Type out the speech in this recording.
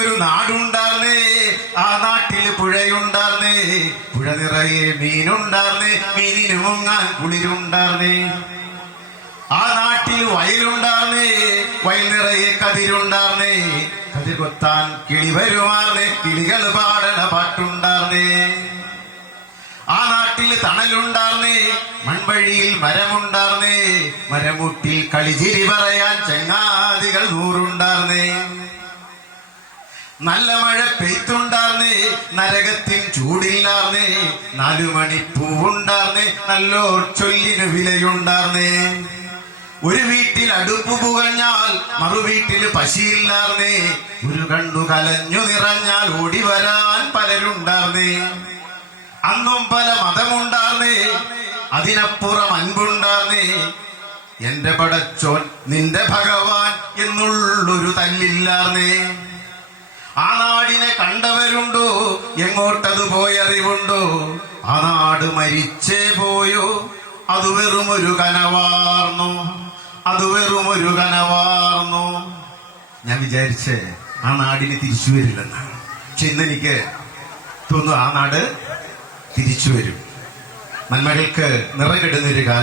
പണ്ടൊരു നാടുണ്ടാർന്നേ, ആ നാട്ടില് പുഴയുണ്ടാർന്നേ, പുഴ നിറയെ മീനുണ്ടാർന്നേ, മീനിന് മുങ്ങാൻ കുളിരുണ്ടാർന്നേ. ആ നാട്ടിൽ വയലുണ്ടാർന്നേ, വയൽ നിറയെ കതിരുണ്ടാർന്നേ, കതിർ കൊത്താൻ കിളി വരുമാർന്നേ, കിളികൾ പാടണ പാട്ടുണ്ടാർന്നേ. ആ നാട്ടിൽ തണലുണ്ടാർന്നേ, മൺവഴിയിൽ മരമുണ്ടാർന്നേ, മരമുട്ടിൽ കളിചിരി പറയാൻ ചങ്ങാതികൾ 100 ഉണ്ടാർന്നേ. നല്ല മഴ പെയ്ത്തുണ്ടാർന്നേ, നരകത്തിൻ ചൂടില്ലാർന്നേ, 4 മണിപ്പൂവുണ്ടാർന്നേ, നല്ലോർ ചൊല്ലിന് വിലയുണ്ടാർന്നേ. ഒരു വീട്ടിൽ അടുപ്പ് പുകഞ്ഞാൽ മറുവീട്ടിൽ പശിയില്ലാർന്നേ, ഒരു കണ്ണു കലഞ്ഞു നിറഞ്ഞാൽ ഓടി വരാൻ പലരുണ്ടാർന്നേ. അന്നും പല മതമുണ്ടാർന്നേ, അതിനപ്പുറം അൻപുണ്ടാർന്നേ. എന്റെ പടച്ചോൻ നിന്റെ ഭഗവാൻ എന്നുള്ളൊരു തല്ലില്ലാർന്നേ. ആ നാടിനെ കണ്ടവരുണ്ടോ, എങ്ങോട്ടത് പോയറിവുണ്ടോ? ആ നാട് മരിച്ചേ പോയോ, അത് വെറുമൊരു കനവാർന്നു, അത് വെറുമൊരു കനവാർന്നു. ഞാൻ വിചാരിച്ചേ ആ നാടിന് തിരിച്ചു വരില്ലെന്നാണ്. പക്ഷെ ഇന്നെനിക്ക് തോന്നുന്നു ആ നാട് തിരിച്ചു വരും. നന്മകൾക്ക് നിറകിടുന്നൊരു കാലം.